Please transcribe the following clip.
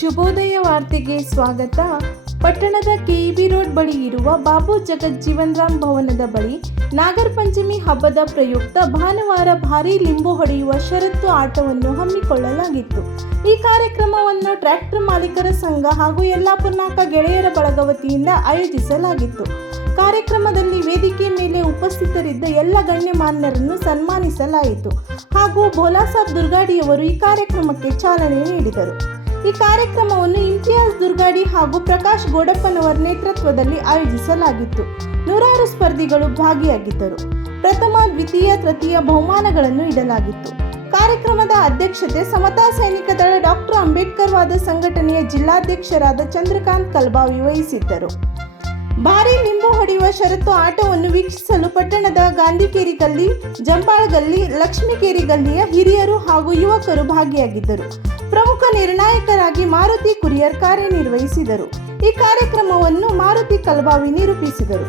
ಶುಭೋದಯ ವಾರ್ತೆಗೆ ಸ್ವಾಗತ. ಪಟ್ಟಣದ ಕೆಇಬಿ ರೋಡ್ ಬಳಿ ಇರುವ ಬಾಬು ಜಗಜ್ಜೀವನ್ ರಾಮ್ ಭವನದ ಬಳಿ ನಾಗರ ಪಂಚಮಿ ಹಬ್ಬದ ಪ್ರಯುಕ್ತ ಭಾನುವಾರ ಭಾರೀ ಲಿಂಬು ಹೊಡೆಯುವ ಷರತ್ತು ಆಟವನ್ನು ಹಮ್ಮಿಕೊಳ್ಳಲಾಗಿತ್ತು. ಈ ಕಾರ್ಯಕ್ರಮವನ್ನು ಟ್ರ್ಯಾಕ್ಟರ್ ಮಾಲೀಕರ ಸಂಘ ಹಾಗೂ ಯಲ್ಲಾಪುರ್ನಾಕ ಗೆಳೆಯರ ಬಳಗ ಆಯೋಜಿಸಲಾಗಿತ್ತು. ಕಾರ್ಯಕ್ರಮದಲ್ಲಿ ವೇದಿಕೆ ಮೇಲೆ ಉಪಸ್ಥಿತರಿದ್ದ ಎಲ್ಲ ಗಣ್ಯಮಾನ್ಯರನ್ನು ಸನ್ಮಾನಿಸಲಾಯಿತು. ಹಾಗೂ ಭೋಲಾಸಾಬ್ ದುರ್ಗಾಡಿಯವರು ಈ ಕಾರ್ಯಕ್ರಮಕ್ಕೆ ಚಾಲನೆ ನೀಡಿದರು. ಈ ಕಾರ್ಯಕ್ರಮವನ್ನು ಇಮ್ತಿಯಾಜ್ ದುರ್ಗಾಡಿ ಹಾಗೂ ಪ್ರಕಾಶ್ ಗೋಡಪ್ಪನವರ ನೇತೃತ್ವದಲ್ಲಿ ಆಯೋಜಿಸಲಾಗಿತ್ತು. ನೂರಾರು ಸ್ಪರ್ಧಿಗಳು ಭಾಗಿಯಾಗಿದ್ದರು. ಪ್ರಥಮ, ದ್ವಿತೀಯ, ತೃತೀಯ ಬಹುಮಾನಗಳನ್ನು ಇಡಲಾಗಿತ್ತು. ಕಾರ್ಯಕ್ರಮದ ಅಧ್ಯಕ್ಷತೆ ಸಮತಾ ಸೈನಿಕ ದಳ ಡಾಕ್ಟರ್ ಅಂಬೇಡ್ಕರ್ ವಾದ ಸಂಘಟನೆಯ ಜಿಲ್ಲಾಧ್ಯಕ್ಷರಾದ ಚಂದ್ರಕಾಂತ್ ಕಲ್ಬಾವಿ ವಹಿಸಿದ್ದರು ಭಾರಿ ನಿಂಬು ಹೊಡೆಯುವ ಷರತ್ತು ಆಟವನ್ನು ವೀಕ್ಷಿಸಲು ಪಟ್ಟಣದ ಗಾಂಧಿಕೇರಿ ಗಲ್ಲಿ ಜಂಬಾಳ್ ಗಲ್ಲಿ ಲಕ್ಷ್ಮೀಕೇರಿ ಗಲ್ಲಿಯ ಹಿರಿಯರು ಹಾಗೂ ಯುವಕರು ಭಾಗಿಯಾಗಿದ್ದರು. ಪ್ರಮುಖ ನಿರ್ಣಾಯಕರಾಗಿ ಮಾರುತಿ ಕುರಿಯರ್ ಕಾರ್ಯನಿರ್ವಹಿಸಿದರು. ಈ ಕಾರ್ಯಕ್ರಮವನ್ನು ಮಾರುತಿ ಕಲ್ಬಾವಿ ನಿರೂಪಿಸಿದರು.